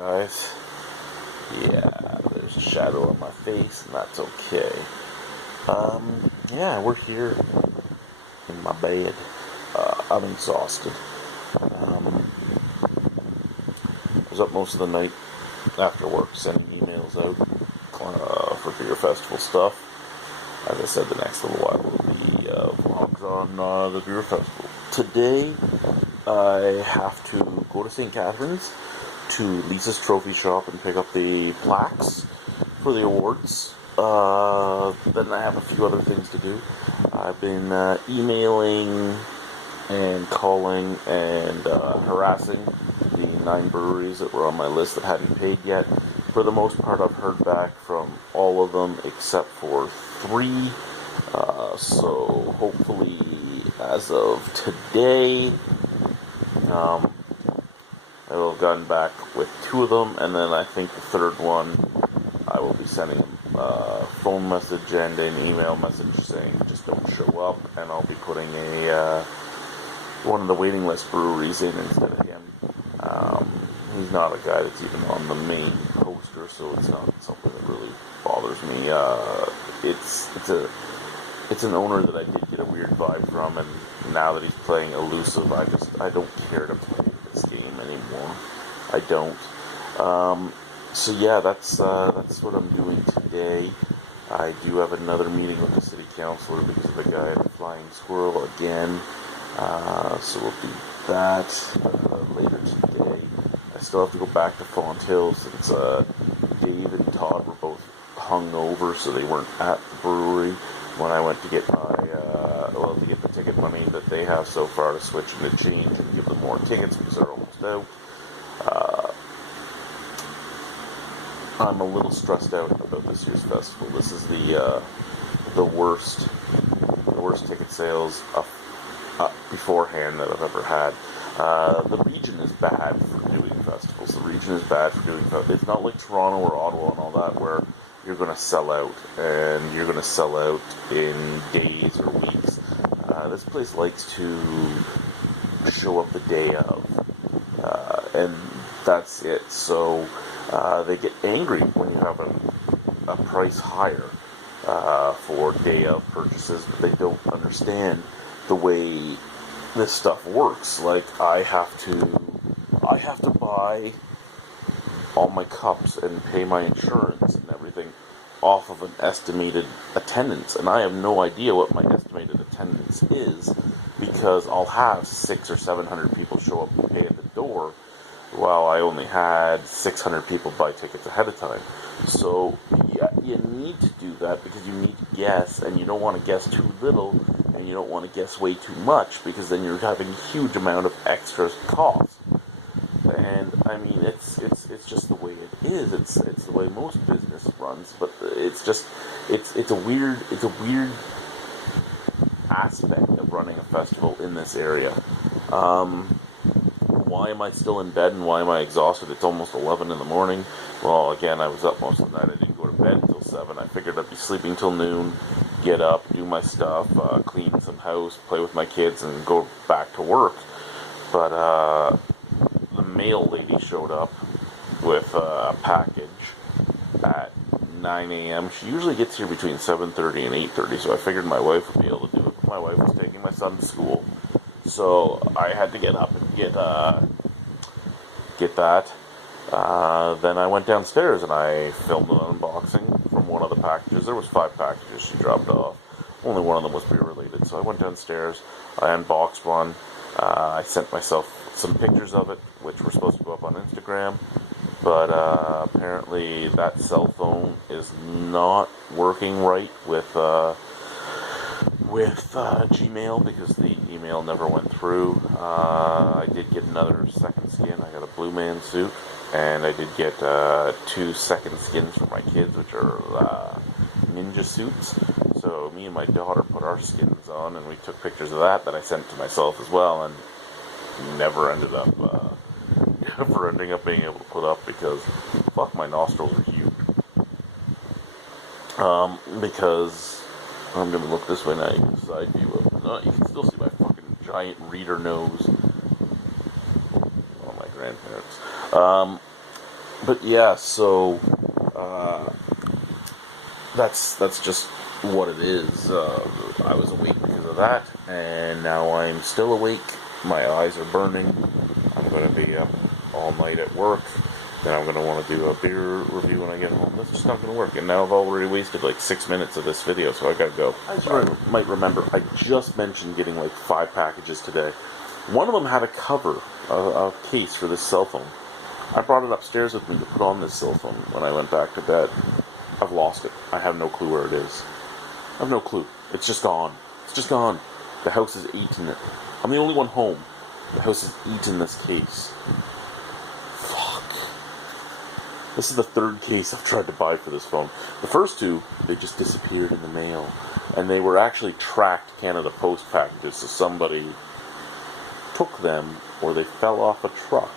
guys. Yeah, there's a shadow on my face, and that's okay. Yeah, we're here in my bed. I'm exhausted. I was up most of the night after work sending emails out for beer festival stuff. As I said, the next little while will be vlogs on the beer festival. Today, I have to go to St. Catharines to Lisa's Trophy Shop and pick up the plaques for the awards. Then I have a few other things to do. I've been emailing and calling and harassing the 9 breweries that were on my list that hadn't paid yet. For the most part, I've heard back from all of them except for 3. So hopefully, as of today, I will have gotten back with 2 of them, and then I think the 3rd one, I will be sending a phone message and an email message saying just don't show up, and I'll be putting one of the waiting list breweries in instead of him. He's not a guy that's even on the main poster, so it's not something that really bothers me. It's an owner that I did get a weird vibe from, and now that he's playing elusive, I don't care to play this game anymore. I don't. So yeah, that's what I'm doing today. I do have another meeting with the city councilor because of the guy at the Flying Squirrel again. So we'll do that later today. I still have to go back to Fonthill since Dave and Todd were both hungover, so they weren't at the brewery when I went to get to get the ticket money that they have so far to switch into change and give them more tickets because they're almost out. I'm a little stressed out about this year's festival. This is the worst ticket sales beforehand that I've ever had. The region is bad for doing festivals. The region is bad for doing festivals. It's not like Toronto or Ottawa and all that where you're going to sell out, and you're going to sell out in days or weeks. This place likes to show up the day of, and that's it. So they get angry when you have a price higher for day of purchases, but they don't understand the way this stuff works. Like, I have to buy all my cups and pay my insurance and everything off of an estimated attendance, and I have no idea what my estimated attendance is because I'll have 600 or 700 people show up and pay at the door, while I only had 600 people buy tickets ahead of time. So yeah, you need to do that because you need to guess, and you don't want to guess too little, and you don't want to guess way too much because then you're having a huge amount of extra cost. And I mean, it's just the way it is. It's the way most business runs. But it's a weird aspect of running a festival in this area. Why am I still in bed and why am I exhausted? It's almost 11 in the morning. Well, again, I was up most of the night. I didn't go to bed until 7. I figured I'd be sleeping till noon, get up, do my stuff, clean some house, play with my kids, and go back to work. But the mail lady showed up with a package at 9 a.m. She usually gets here between 7:30 and 8:30, so I figured my wife would be able to do it. But my wife was taking my son to school, so I had to get up and get that. Then I went downstairs and I filmed an unboxing from one of the packages. There was 5 packages she dropped off. Only one of them was beer related, so I went downstairs. I unboxed one. I sent myself some pictures of it, which were supposed to go up on Instagram, but apparently that cell phone is not working right with Gmail because the email never went through. I did get another second skin. I got a Blue Man suit, and I did get 2 second skins for my kids, which are ninja suits. So me and my daughter put our skins on, and we took pictures of that I sent to myself as well, and never ending up being able to put up because fuck, my nostrils are huge. Because I'm gonna look this way now. You can side view of. No, you can still see my fucking giant reader nose. Oh, my grandparents. But yeah, so that's just what it is. I was awake because of that, and now I'm still awake. My eyes are burning. I'm going to be up all night at work. Then I'm going to want to do a beer review when I get home. That's just not going to work. And now I've already wasted like 6 minutes of this video, so I got to go. As you might remember, I just mentioned getting like 5 packages today. One of them had a cover, a case for this cell phone. I brought it upstairs with me to put on this cell phone when I went back to bed. I've lost it. I have no clue where it is. I have no clue. It's just gone. It's just gone. The house has eaten it. I'm the only one home. The house has eaten this case. Fuck. This is the 3rd case I've tried to buy for this phone. The first 2, they just disappeared in the mail. And they were actually tracked Canada Post packages, so somebody took them or they fell off a truck.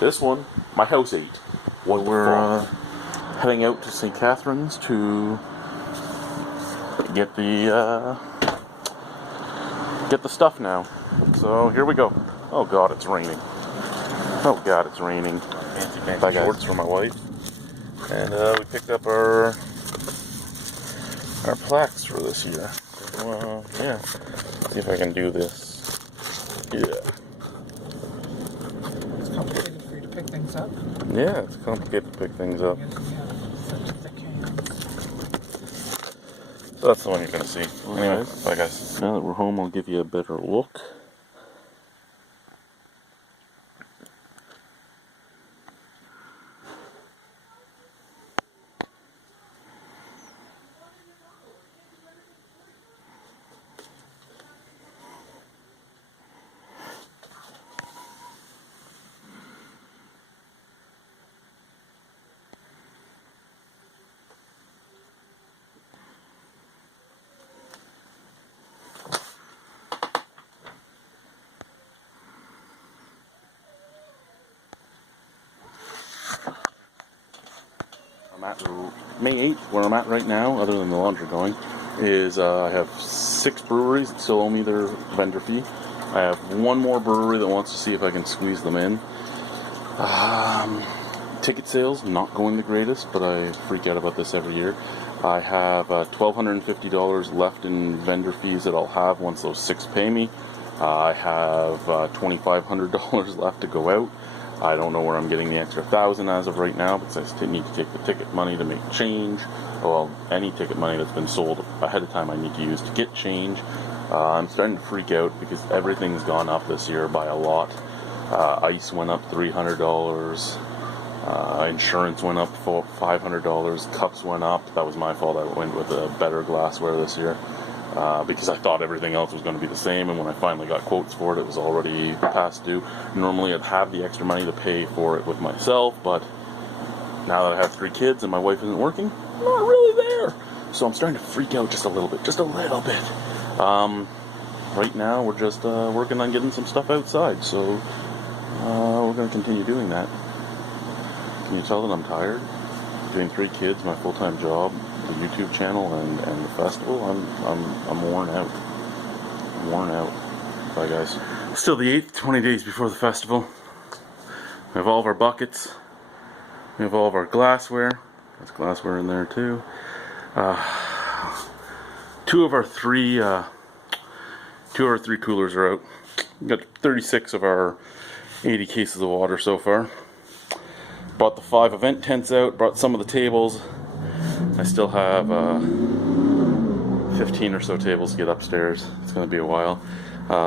This one, my house ate. What we're heading out to St. Catharines to get the stuff now. So here we go. Oh God, it's raining. Oh God, it's raining. Fancy shorts for my wife. And we picked up our plaques for this year. Yeah. See if I can do this. Yeah. It's complicated for you to pick things up. Yeah, it's complicated to pick things up. So that's the one you're going to see. Anyway, bye guys. Now that we're home, I'll give you a better look. I'm at May 8th, where I'm at right now, other than the laundry going, is I have 6 breweries that still owe me their vendor fee. I have one more brewery that wants to see if I can squeeze them in. Ticket sales, not going the greatest, but I freak out about this every year. I have $1,250 left in vendor fees that I'll have once those 6 pay me. I have $2,500 left to go out. I don't know where I'm getting the extra $1,000 as of right now, because I still need to take the ticket money to make change. Well, any ticket money that's been sold ahead of time I need to use to get change. I'm starting to freak out because everything's gone up this year by a lot. Ice went up $300. Insurance went up $500. Cups went up. That was my fault. I went with a better glassware this year. Because I thought everything else was going to be the same, and when I finally got quotes for it, it was already past due. Normally I'd have the extra money to pay for it with myself, but now that I have 3 kids and my wife isn't working, I'm not really there. So I'm starting to freak out just a little bit. Right now we're just working on getting some stuff outside, so we're going to continue doing that. Can you tell that I'm tired? Between 3 kids, my full-time job, the YouTube channel, and the festival, I'm worn out. I'm worn out. Bye guys. Still the 8th, 20 days before the festival. We have all of our buckets. We have all of our glassware. There's glassware in there too. 2 of our 3 coolers are out. We've got 36 of our 80 cases of water so far. Brought the 5 event tents out, brought some of the tables. I still have 15 or so tables to get upstairs. It's going to be a while.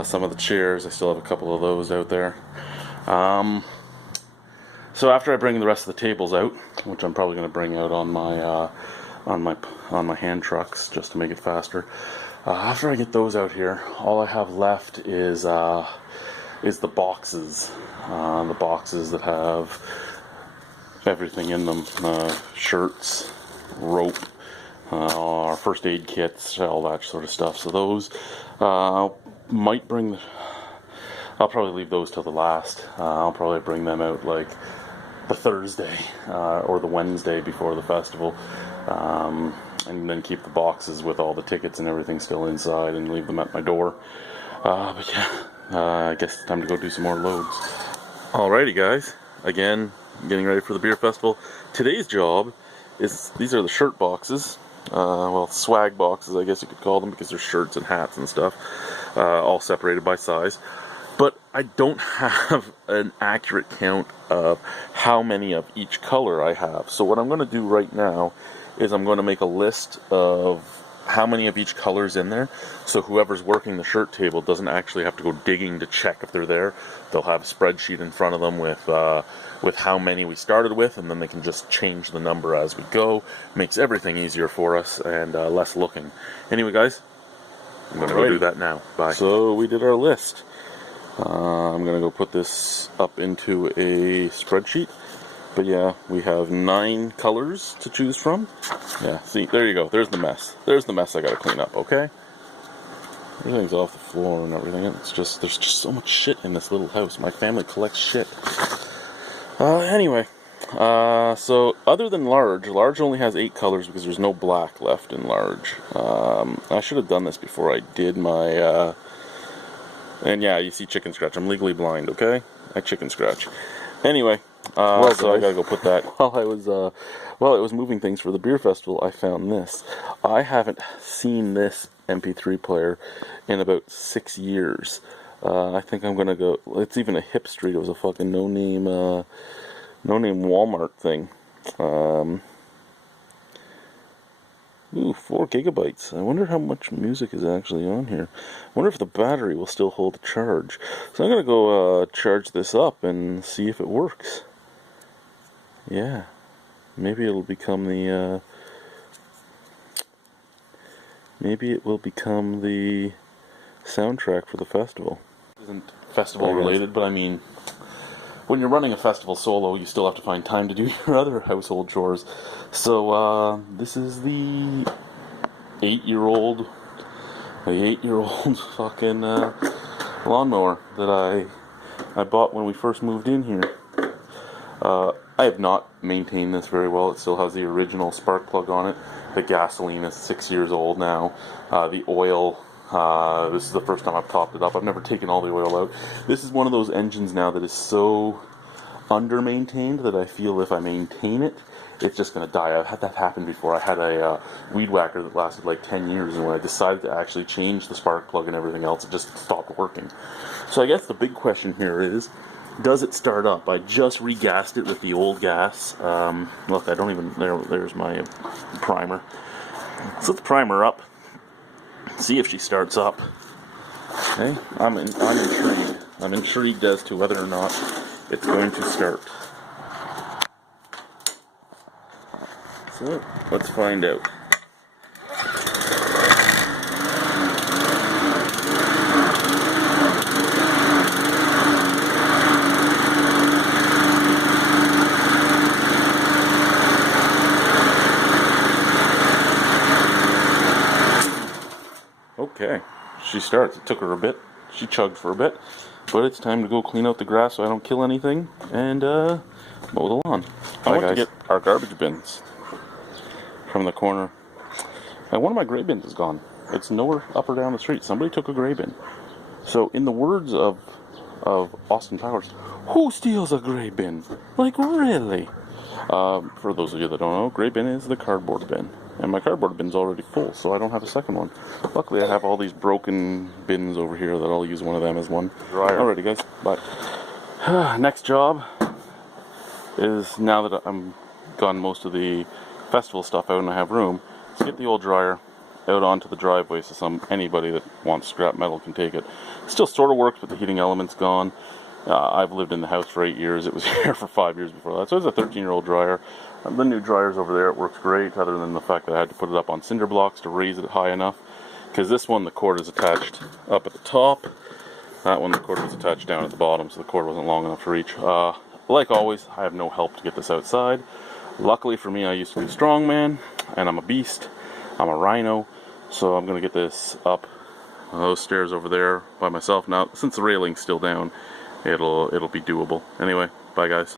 Some of the chairs, I still have a couple of those out there. So after I bring the rest of the tables out, which I'm probably going to bring out on my hand trucks just to make it faster. After I get those out here, all I have left is the boxes. The boxes that have everything in them, shirts, rope, our first aid kits, all that sort of stuff. So those might bring. I'll probably leave those till the last. I'll probably bring them out like the Thursday or the Wednesday before the festival, and then keep the boxes with all the tickets and everything still inside and leave them at my door. But yeah, I guess it's time to go do some more loads. Alrighty guys, again, getting ready for the beer festival. Today's job is, these are the shirt boxes, well, swag boxes, I guess you could call them, because they're shirts and hats and stuff, all separated by size. But I don't have an accurate count of how many of each color I have. So what I'm going to do right now is I'm going to make a list of how many of each color is in there, so whoever's working the shirt table doesn't actually have to go digging to check if they're there. They'll have a spreadsheet in front of them with how many we started with, and then they can just change the number as we go. Makes everything easier for us and less looking. Anyway, guys, I'm going to go do that now. Bye. So we did our list. I'm going to go put this up into a spreadsheet. But yeah, we have 9 colors to choose from. Yeah, see, there you go. There's the mess. There's the mess I gotta clean up, okay? Everything's off the floor and everything. It's just, there's just so much shit in this little house. My family collects shit. Anyway, so other than large only has 8 colors because there's no black left in large. I should have done this before I did my, and yeah, you see chicken scratch. I'm legally blind, okay? I chicken scratch. Anyway, so I gotta go put that. While I was moving things for the beer festival, I found this. I haven't seen this MP3 player in about 6 years. I think I'm gonna go. It's even a hip street. It was a fucking no-name Walmart thing. Ooh, 4 gigabytes. I wonder how much music is actually on here. I wonder if the battery will still hold a charge. So I'm gonna go charge this up and see if it works. Yeah, maybe it'll become the. Maybe it will become the soundtrack for the festival. It isn't festival related, but I mean, when you're running a festival solo, you still have to find time to do your other household chores. So this is the 8-year-old fucking lawnmower that I bought when we first moved in here. I have not maintained this very well. It still has the original spark plug on it. The gasoline is 6 years old now. The oil, this is the first time I've topped it up. I've never taken all the oil out. This is one of those engines now that is so under-maintained that I feel if I maintain it, it's just going to die. I've had that happen before. I had a weed whacker that lasted like 10 years, and when I decided to actually change the spark plug and everything else, it just stopped working. So I guess the big question here is, does it start up? I just regassed it with the old gas. Look, I don't even, there's my primer. Let's let the primer up, see if she starts up. Okay, I'm intrigued. I'm intrigued as to whether or not it's going to start. So, let's find out. Okay, she starts. It took her a bit. She chugged for a bit. But it's time to go clean out the grass so I don't kill anything and mow the lawn. I want to get our garbage bins from the corner. And one of my gray bins is gone. It's nowhere up or down the street. Somebody took a gray bin. So in the words of Austin Powers, who steals a gray bin? Like, really? For those of you that don't know, gray bin is the cardboard bin. And my cardboard bin's already full, so I don't have a second one. Luckily, I have all these broken bins over here that I'll use one of them as one. Alrighty, guys. Bye. Next job is, now that I'm gotten most of the festival stuff out and I have room, let's get the old dryer out onto the driveway so anybody that wants scrap metal can take it. Still sort of works, but the heating element's gone. I've lived in the house for 8 years. It was here for 5 years before that. So it's a 13-year-old dryer. The new dryer's over there. It works great, other than the fact that I had to put it up on cinder blocks to raise it high enough. Because this one, the cord is attached up at the top. That one, the cord was attached down at the bottom, so the cord wasn't long enough to reach. Like always, I have no help to get this outside. Luckily for me, I used to do strongman, and I'm a beast. I'm a Rhino, so I'm going to get this up those stairs over there by myself. Now, since the railing's still down, it'll be doable. Anyway, bye guys.